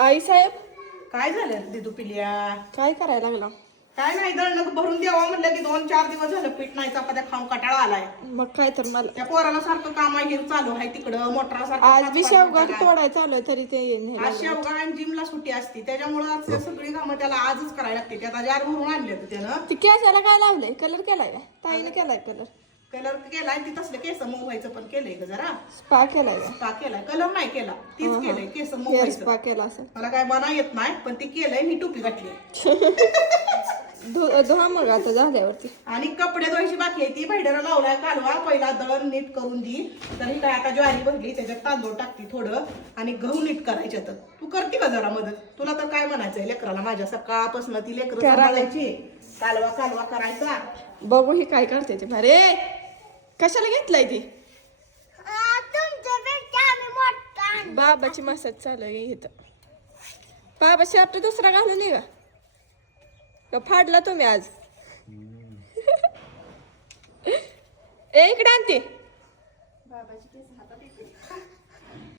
आई साहेब काय झालं दिदू पिल्या? काय करायला लागला? काय नाही, दळणं भरून द्यावं म्हणलं की 2-4 दिवस झालं पीठ नाही, चपात्या खाऊन कटाळा आलाय. मग काय तर मला त्या पोराला सारखं काम आहे चालू आहे तिकडं मोटरासारखं. आज बी शेवगा तोडाय चालू आहे तरी ते आज शेवगा आणि जिमला सुट्टी असती त्याच्यामुळे आज सगळी कामं त्याला आजच करायला लागते. त्याला जार भरून आणले त्यानं. ती केसाला काय लावलंय? कलर केलाय का? ताईने केलाय कलर. कलर केलाय ती, तसलं केस मऊ व्हायचं पण केलंय ग जरा. स्पा केलाय का? स्पा केलाय, कलर नाही केला, तीच केलंय केस मऊ हेअर व्हायचं. स्पा केला असं. मला काय बना येत नाही पण ती केलंय, मी टोपी घातली. धुवा मग आता झाल्यावरती. आणि कपडे धुवायची बाकी आहे ती, भाईडरा लावलाय कालवा. पहिला दळण नीट करून दी, तरी काय आता ज्वारी भरली त्याच्यात तांदूळ टाकती थोडं आणि गहू नीट करायचे. तर तू करते का जरा मदत? तुला तर काय म्हणायचंय लेकराला माझ्या, सकाळपासून ती लेकरं सांभाळायची, कालवा कालवा करायचा. बघू ही काय करते ते. अरे कशाला घेतलाय ती? बाबाची मसाज चालू आहे इथं. बाबा शर्ट दुसरा घालून ये का फाडला तुम्ही आज? इकडे आणते. बाबाची केस हातात येते.